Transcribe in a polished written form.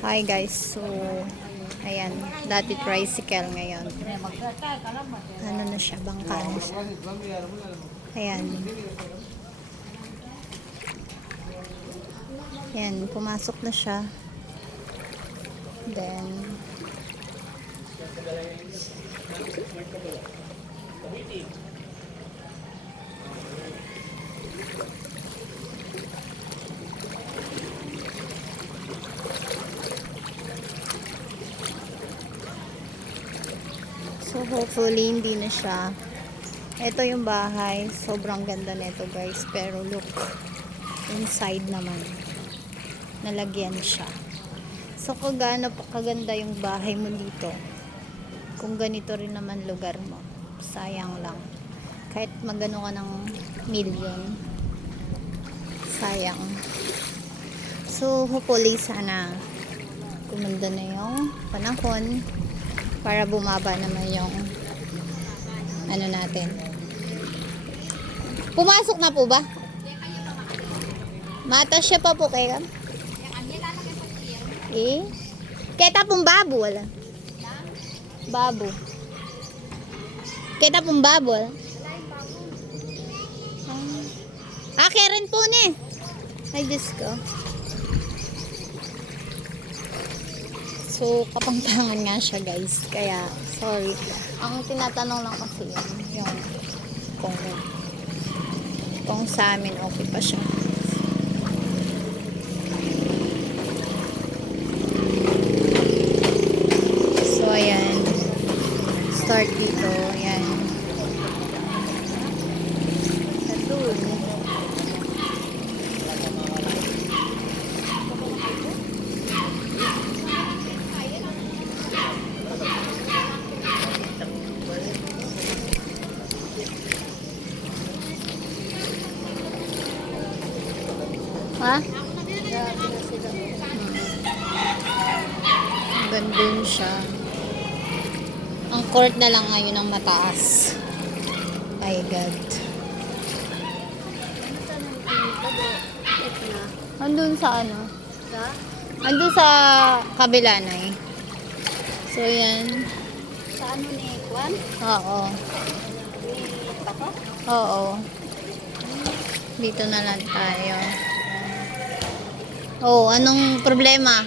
Hi guys, so ayan, dati tricycle ngayon. Ano na siya, bangka na siya. Ayan. Ayan, pumasok na siya. Then, so hopefully hindi na siya. Ito yung bahay, sobrang ganda nito guys, pero look, inside naman, nalagyan siya. So kagana pa kaganda yung bahay mo dito, kung ganito rin naman lugar mo, sayang lang. Kahit magano ka ng million, sayang. So hopefully sana kumanda na yung panahon para bumaba naman yung ano natin. Pumasok na po ba? Mata siya pa po kayo? Eh? Kaya tapong babo wala? Babo. Kaya tapong babo wala? Kaya rin po ni. Ay, Diyos ko. So, kapangtangan nga siya guys. Kaya, sorry. Ang tinatanong lang kasi yung kung sa amin okay pa siya. So, ayan. Start dito. Ayan. Doon. Ha? Gandun siya. Ang court na lang ngayon ang mataas. My God. Andun sa ano? Andun sa kabila na eh. So yan. Sa ano ni Juan? Oo. Ni Pato? Oo. Dito na lang tayo. Oh, anong problema?